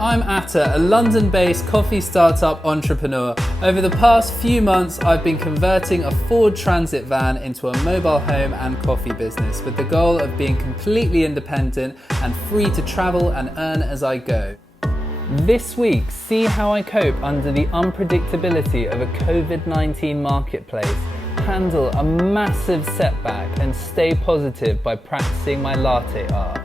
I'm Atta, a London-based coffee startup entrepreneur. Over the past few months, I've been converting a Ford Transit van into a mobile home and coffee business with the goal of being completely independent and free to travel and earn as I go. This week, see how I cope under the unpredictability of a COVID-19 marketplace, handle a massive setback and stay positive by practicing my latte art.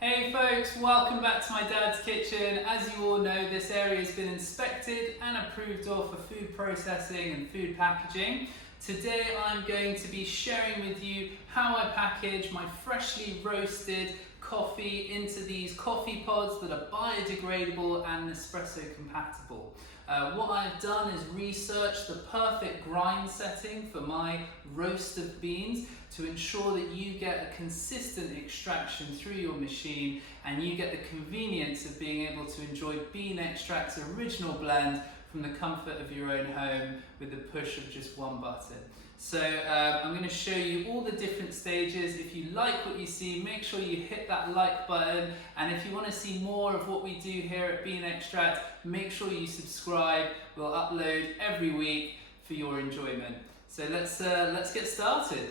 Hey folks, welcome back to my dad's kitchen. As you all know, this area has been inspected and approved of for food processing and food packaging. Today I'm going to be sharing with you how I package my freshly roasted coffee into these coffee pods that are biodegradable and Nespresso compatible. What I've done is research the perfect grind setting for my roast of beans to ensure that you get a consistent extraction through your machine and you get the convenience of being able to enjoy Bean Extract's original blend from the comfort of your own home with the push of just one button. So I'm going to show you all the different stages. If you like what you see, make sure you hit that like button, and if you want to see more of what we do here at Bean Extract, make sure you subscribe. We'll upload every week for your enjoyment. So let's get started.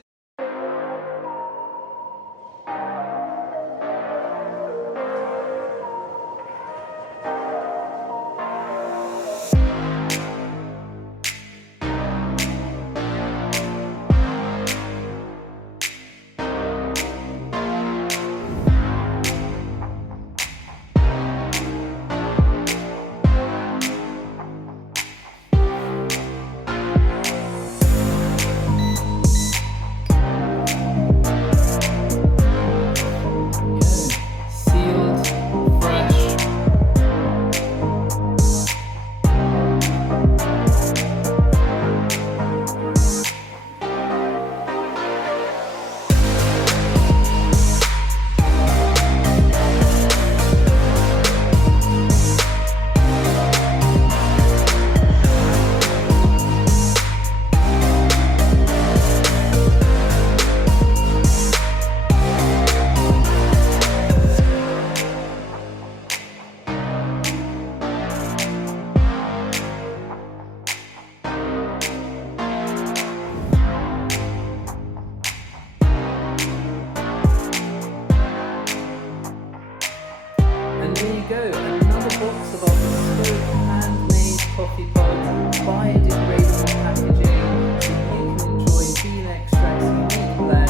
And there you go, another box of our bespoke handmade coffee pods, biodegradable packaging, so you can enjoy Bean Extract's unique blend.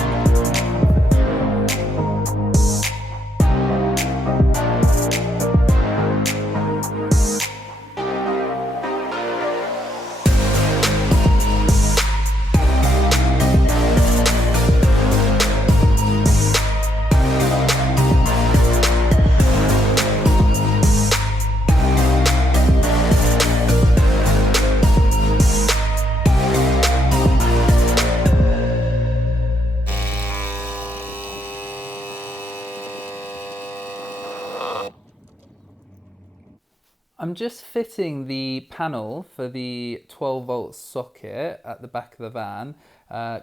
I'm just fitting the panel for the 12-volt socket at the back of the van.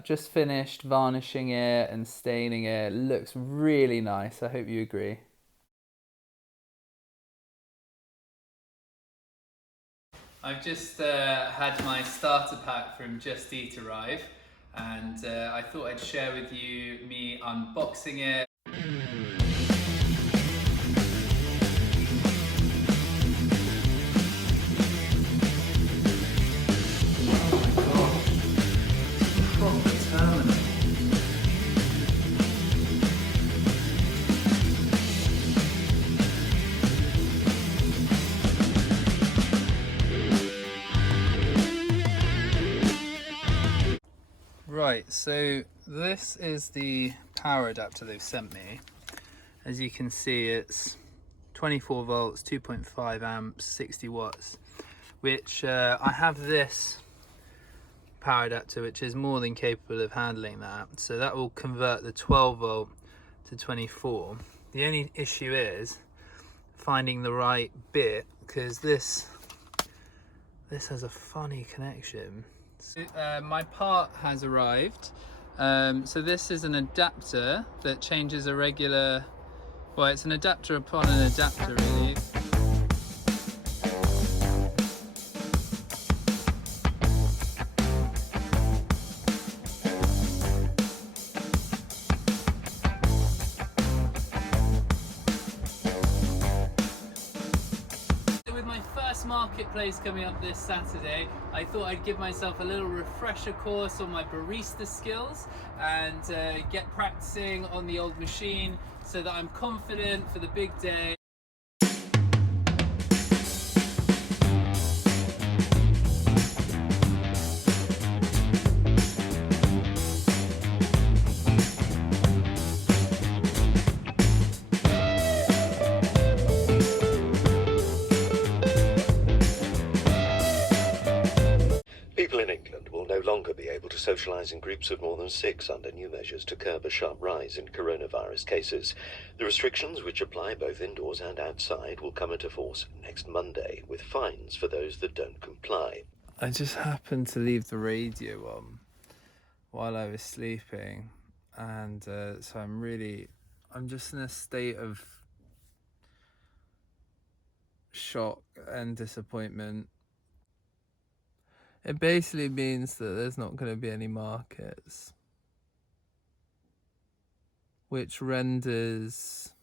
Just finished varnishing it and staining it. Looks really nice. I hope you agree. I've just had my starter pack from Just Eat arrive, and I thought I'd share with you me unboxing it. Right, so this is the power adapter they've sent me. As you can see, it's 24 volts, 2.5 amps, 60 watts, which I have this power adapter, which is more than capable of handling that. So that will convert the 12 volt to 24. The only issue is finding the right bit, because this has a funny connection. So, my part has arrived. So this is an adapter that changes a regular, well, it's an adapter upon an adapter really. Marketplace coming up this Saturday, I thought I'd give myself a little refresher course on my barista skills and get practicing on the old machine so that I'm confident for the big day. Socialise in groups of more than 6 under new measures to curb a sharp rise in coronavirus cases. The restrictions, which apply both indoors and outside, will come into force next Monday, with fines for those that don't comply. I just happened to leave the radio on while I was sleeping, and so I'm just in a state of shock and disappointment. It basically means that there's not going to be any markets, which renders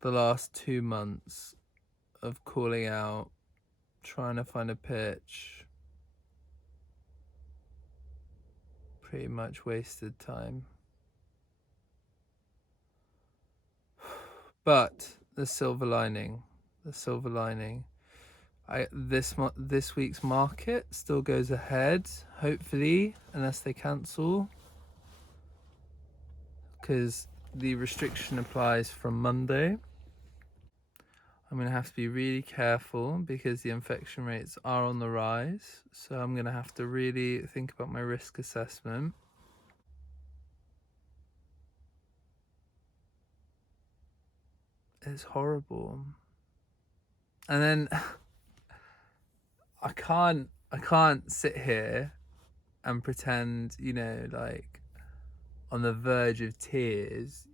the last 2 months of calling out, trying to find a pitch, pretty much wasted time. But the silver lining. This week's market still goes ahead, hopefully, unless they cancel, because the restriction applies from Monday. I'm going to have to be really careful because the infection rates are on the rise, so I'm going to have to really think about my risk assessment. It's horrible. And then I can't sit here and pretend, like on the verge of tears.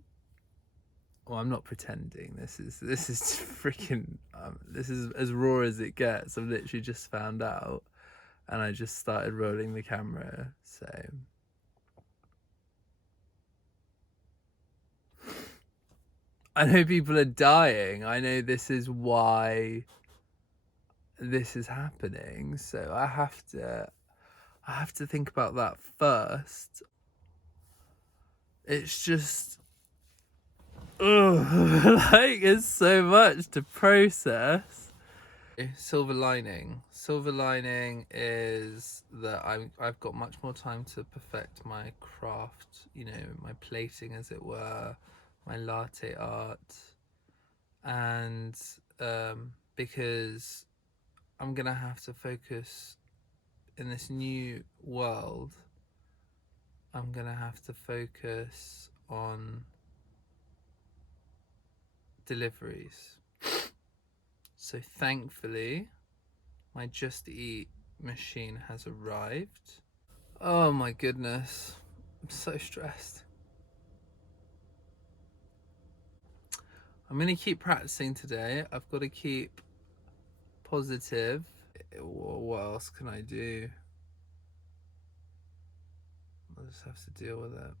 Well, I'm not pretending. This is freaking. This is as raw as it gets. I've literally just found out, and I just started rolling the camera. So I know people are dying. I know this is why this is happening. So I have to think about that first. It's just, like, it's so much to process. Silver lining is that I've got much more time to perfect my craft, my plating, as it were, my latte art, and because I'm gonna have to focus in this new world. I'm gonna have to focus on deliveries. So thankfully, my Just Eat machine has arrived. Oh my goodness, I'm so stressed. I'm gonna keep practicing today. I've got to keep positive. What else can I do? I'll just have to deal with it.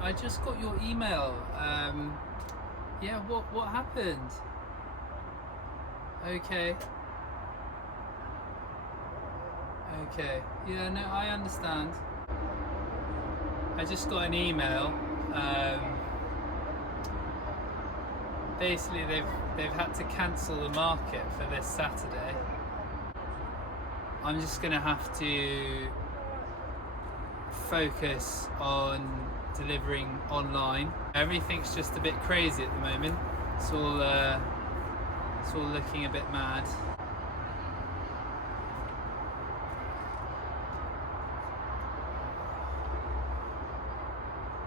I just got your email. Yeah, what happened? Okay. Yeah, no, I understand. I just got an email. Basically, they've had to cancel the market for this Saturday. I'm just gonna have to focus on delivering online. Everything's just a bit crazy at the moment. It's all looking a bit mad.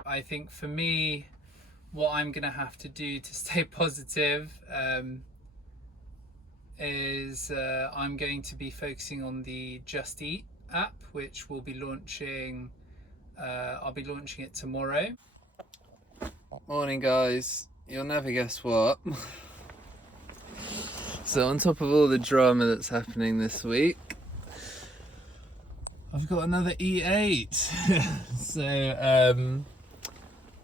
I think for me, what I'm gonna have to do to stay positive is I'm going to be focusing on the Just Eat app, which will be launching. I'll be launching it tomorrow. Morning, guys. You'll never guess what. So on top of all the drama that's happening this week, I've got another E8. So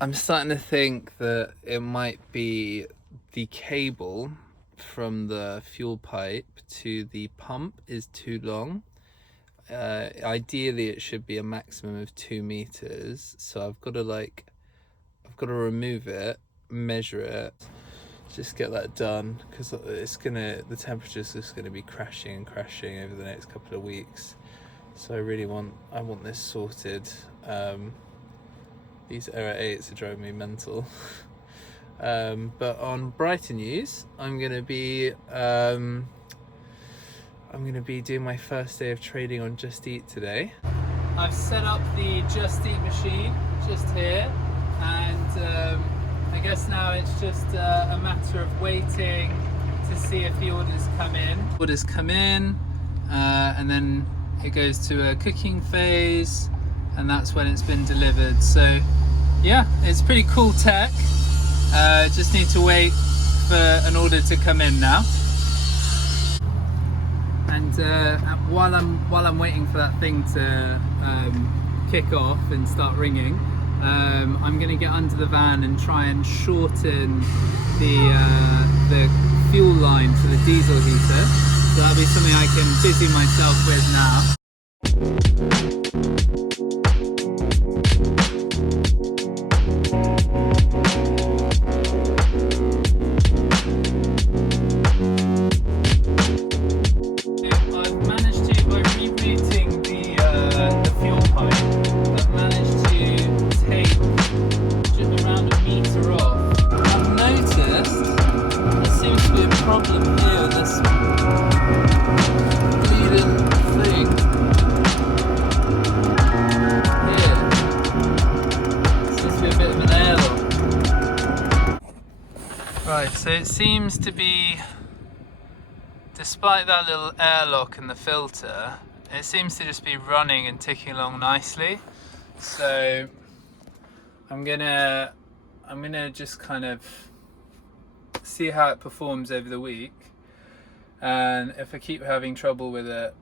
I'm starting to think that it might be the cable from the fuel pipe to the pump is too long. Ideally it should be a maximum of 2 meters, so I've got to remove it, measure it, just get that done, because the temperature's just gonna be crashing over the next couple of weeks. So I want this sorted. These error 8s are driving me mental. But on brighter news, I'm gonna be doing my first day of trading on Just Eat today. I've set up the Just Eat machine just here, and I guess now it's just a matter of waiting to see if the orders come in. Orders come in, and then it goes to a cooking phase, and that's when it's been delivered. So yeah, it's pretty cool tech. Just need to wait for an order to come in now. And while I'm waiting for that thing to kick off and start ringing, I'm going to get under the van and try and shorten the fuel line for the diesel heater. So that'll be something I can busy myself with now. I've managed to, by rerouting the fuel pipe, I've managed to take just around a metre off. I've noticed there seems to be a problem here with this bleeding thing. Here. Seems to be a bit of an airlock. Right, so it seems to be, despite that little airlock in the filter, it seems to just be running and ticking along nicely. So I'm gonna just kind of see how it performs over the week, and if I keep having trouble with it,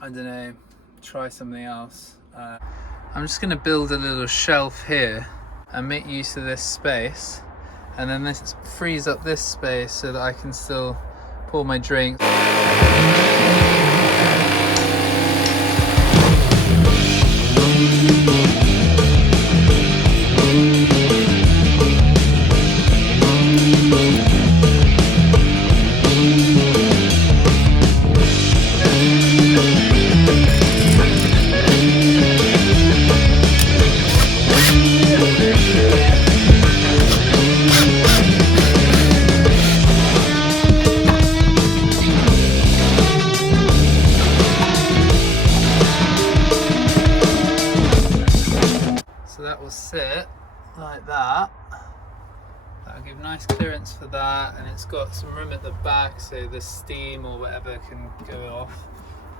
I don't know, try something else. I'm just gonna build a little shelf here and make use of this space, and then this frees up this space so that I can still pour my drink. Sit like that. That'll give nice clearance for that, and it's got some room at the back so the steam or whatever can go off.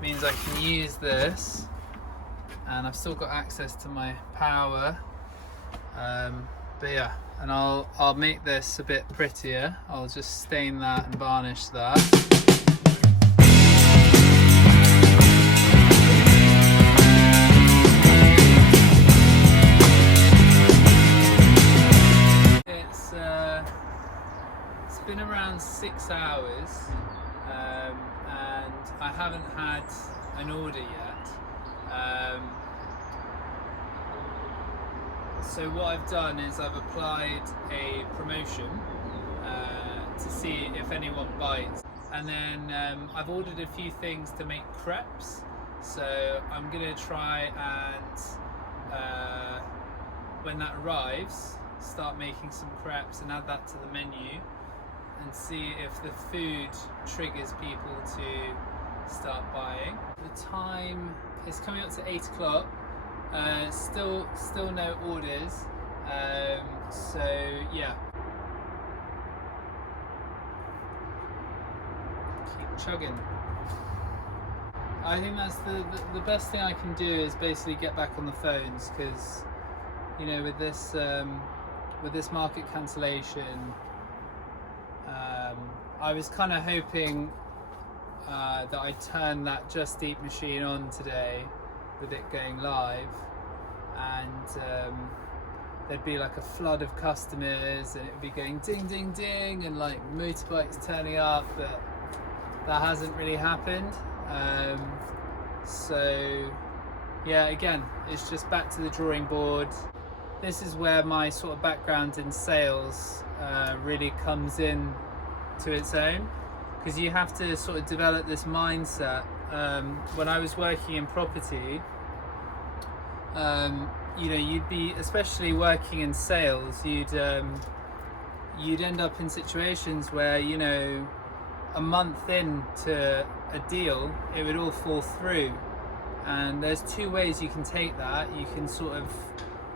Means I can use this, and I've still got access to my power. But yeah, and I'll make this a bit prettier. I'll just stain that and varnish that. It's been around 6 hours, and I haven't had an order yet. So what I've done is I've applied a promotion to see if anyone bites. And then I've ordered a few things to make crepes, so I'm gonna try and when that arrives, start making some crepes and add that to the menu and see if the food triggers people to start buying. The time is coming up to 8 o'clock. Still no orders. So yeah. Keep chugging. I think that's the best thing I can do is basically get back on the phones, because you know, with this market cancellation, I was kind of hoping that I'd turn that Just Eat machine on today with it going live, and there'd be like a flood of customers and it would be going ding ding ding and like motorbikes turning up, but that hasn't really happened. So yeah, again, it's just back to the drawing board. This is where my sort of background in sales really comes in to its own, because you have to sort of develop this mindset. When I was working in property, you know, you'd be, especially working in sales, you'd end up in situations where, you know, a month into a deal, it would all fall through. And there's two ways you can take that. You can sort of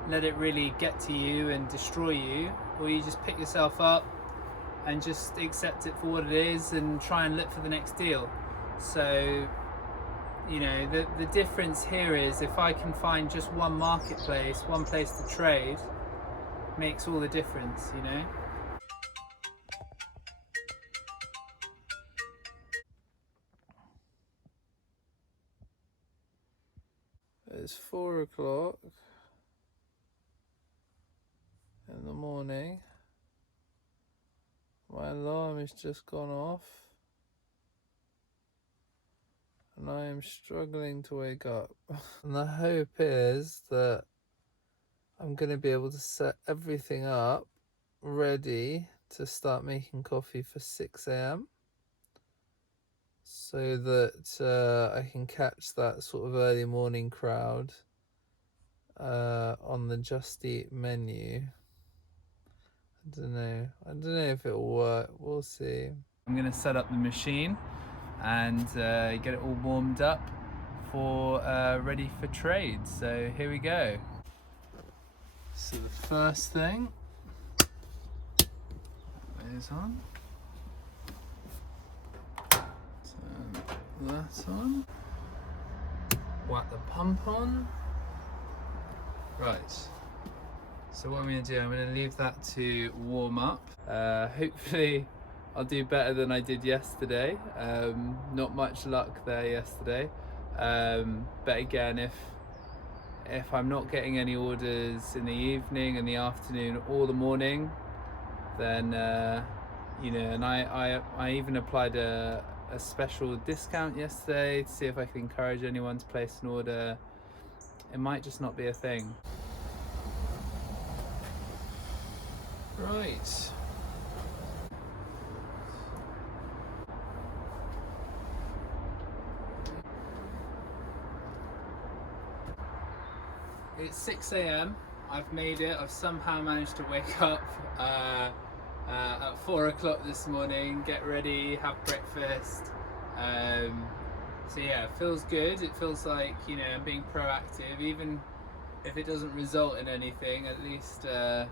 let it really get to you and destroy you, or you just pick yourself up and just accept it for what it is and try and look for the next deal. So, you know, the difference here is if I can find just one marketplace, one place to trade, makes all the difference, you know. It's 4 o'clock in the morning. My alarm has just gone off and I am struggling to wake up. And the hope is that I'm going to be able to set everything up ready to start making coffee for 6 a.m. so that I can catch that sort of early morning crowd on the Just Eat menu. I don't know if it'll work. We'll see. I'm gonna set up the machine and get it all warmed up for ready for trade. So here we go. So the first thing is on. Turn that on. Whack the pump on. Right. So what I'm going to do, I'm going to leave that to warm up. Hopefully I'll do better than I did yesterday. Not much luck there yesterday. But again, if I'm not getting any orders in the evening and the afternoon or the morning, then you know, and I even applied a special discount yesterday to see if I can encourage anyone to place an order. It might just not be a thing. Right. It's 6 a.m. I've made it. I've somehow managed to wake up at 4 o'clock this morning, get ready, have breakfast. So yeah, it feels good. It feels like, you know, I'm being proactive, even if it doesn't result in anything. At least I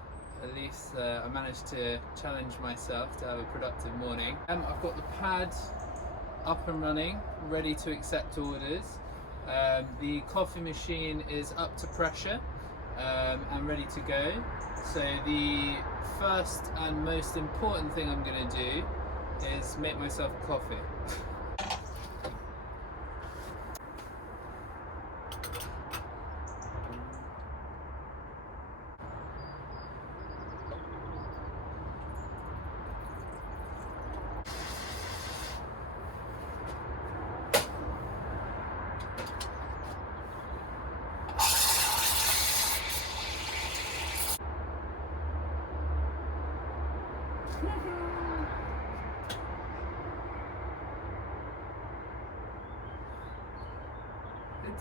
managed to challenge myself to have a productive morning. I've got the pad up and running, ready to accept orders. The coffee machine is up to pressure and ready to go. So the first and most important thing I'm going to do is make myself a coffee.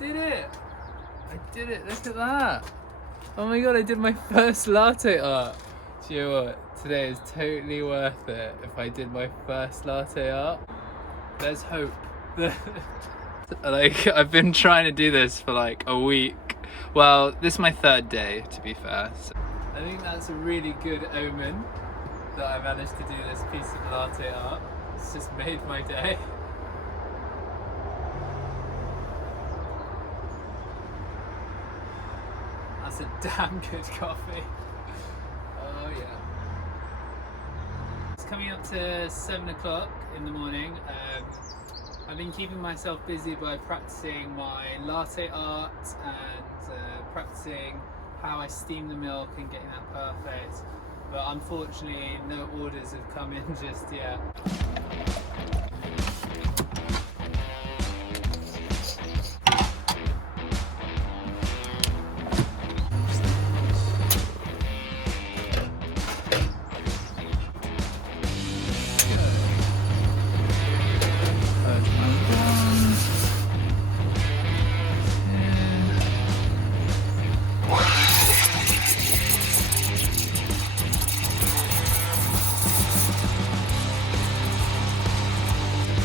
did it! I did it, look at that! Oh my god, I did my first latte art! Do you know what? Today is totally worth it if I did my first latte art. There's hope. Like, I've been trying to do this for like a week. Well, this is my third day, to be fair. So I think that's a really good omen that I managed to do this piece of latte art. It's just made my day. That's a damn good coffee. Oh yeah. It's coming up to 7 o'clock in the morning. I've been keeping myself busy by practicing my latte art and practicing how I steam the milk and getting that perfect. But unfortunately, no orders have come in just yet.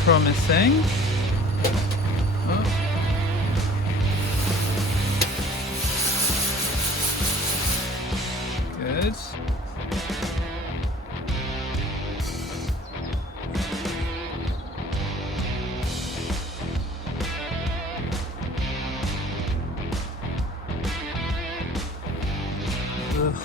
Promising. Oh. Good. Ugh.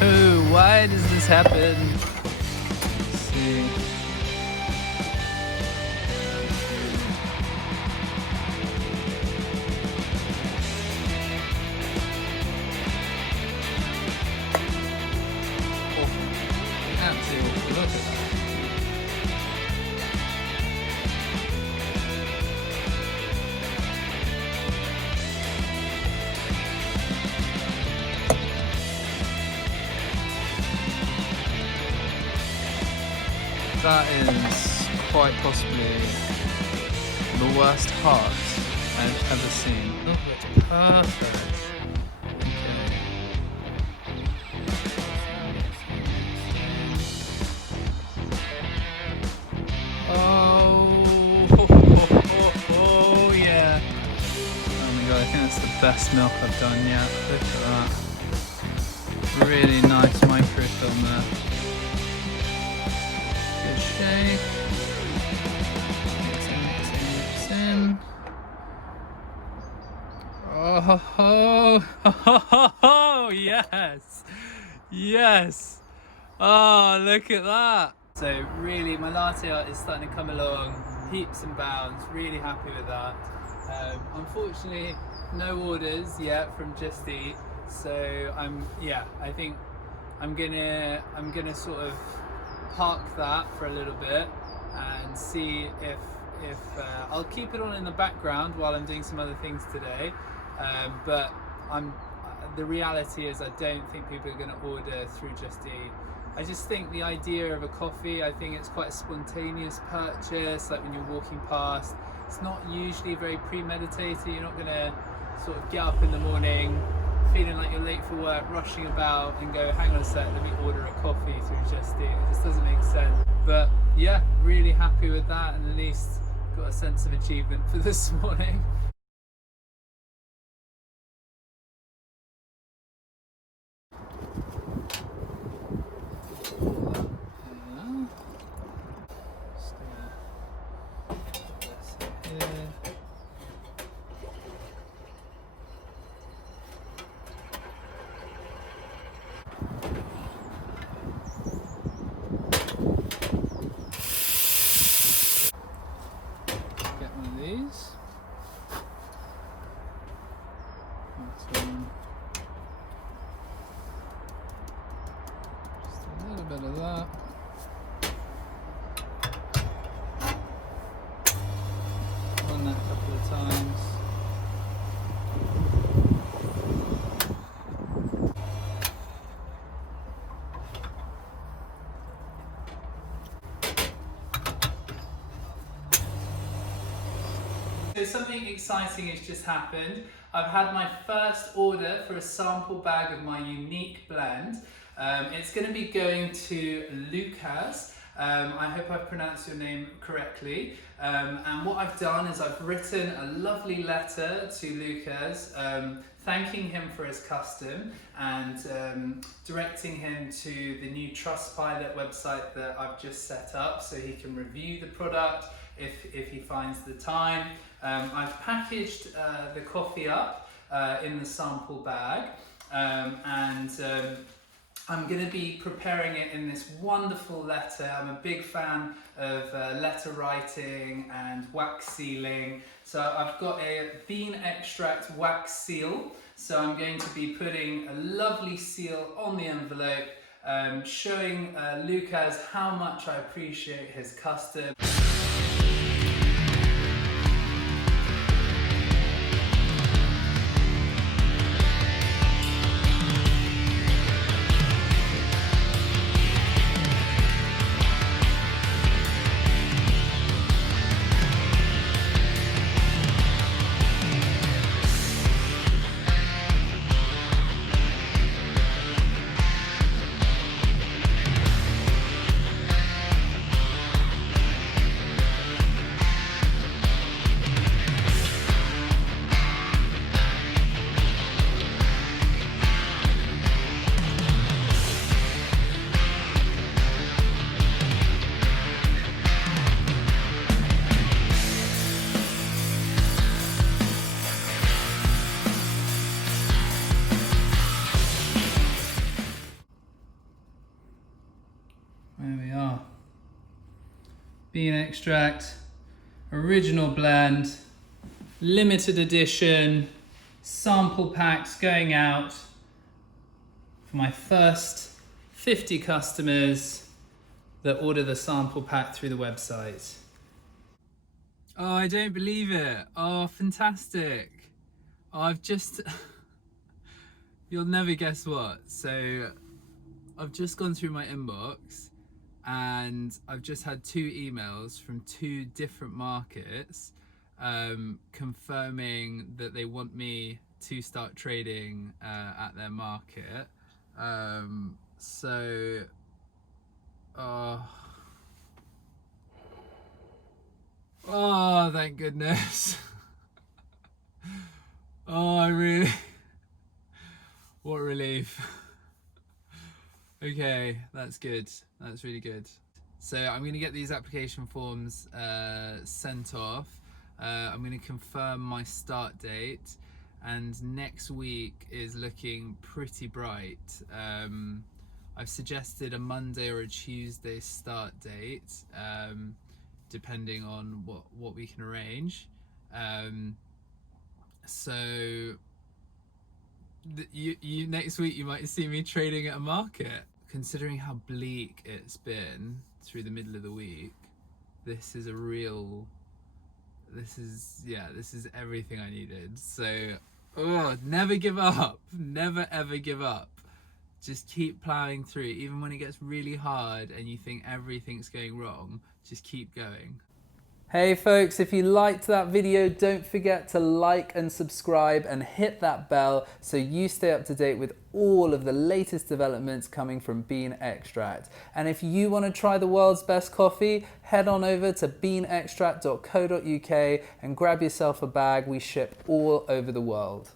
No, why does this happen? Let's see. Oh, absolutely, look at that. That is quite possibly the worst heart I've ever seen. Look, it's perfect. Okay. Oh yeah. Oh my god, I think that's the best milk I've done yet. Look at that. Really nice microfilm there. Shake. Mix in. Oh, yes. Yes. Oh, look at that. So really, my latte art is starting to come along, heaps and bounds, really happy with that. Unfortunately, no orders yet from Just Eat. So I think I'm gonna sort of park that for a little bit and see if I'll keep it on in the background while I'm doing some other things today, but the reality is I don't think people are going to order through Just Eat. I just think the idea of a coffee, I think it's quite a spontaneous purchase, like when you're walking past. It's not usually very premeditated. You're not going to sort of get up in the morning feeling like you're late for work, rushing about and go, hang on a sec, let me order a coffee through Just Eat. It just doesn't make sense. But yeah, really happy with that, and at least got a sense of achievement for this morning. These. Just a little bit of that. something exciting has just happened. I've had my first order for a sample bag of my unique blend. It's going to be going to Lucas. I hope I've pronounced your name correctly. And what I've done is I've written a lovely letter to Lucas, thanking him for his custom and directing him to the new Trustpilot website that I've just set up so he can review the product if he finds the time. I've packaged the coffee up in the sample bag, and I'm going to be preparing it in this wonderful letter. I'm a big fan of letter writing and wax sealing. So I've got a bean extract wax seal. So I'm going to be putting a lovely seal on the envelope, showing Lucas how much I appreciate his custom. There we are. Bean extract, original blend, limited edition, sample packs going out for my first 50 customers that order the sample pack through the website. Oh, I don't believe it. Oh, fantastic. Oh, I've just... You'll never guess what. So I've just gone through my inbox and I've just had 2 emails from 2 different markets confirming that they want me to start trading at their market. Oh, thank goodness. Oh, I really... What relief. Okay, that's good. That's really good. So I'm going to get these application forms sent off. I'm going to confirm my start date, and next week is looking pretty bright. I've suggested a Monday or a Tuesday start date, depending on what we can arrange. You next week you might see me trading at a market. Considering how bleak it's been through the middle of the week, this is everything I needed. So, never give up. Never ever give up. Just keep plowing through. Even when it gets really hard and you think everything's going wrong, just keep going. Hey folks, if you liked that video, don't forget to like and subscribe and hit that bell so you stay up to date with all of the latest developments coming from Bean Extract. And if you want to try the world's best coffee, head on over to beanextract.co.uk and grab yourself a bag. We ship all over the world.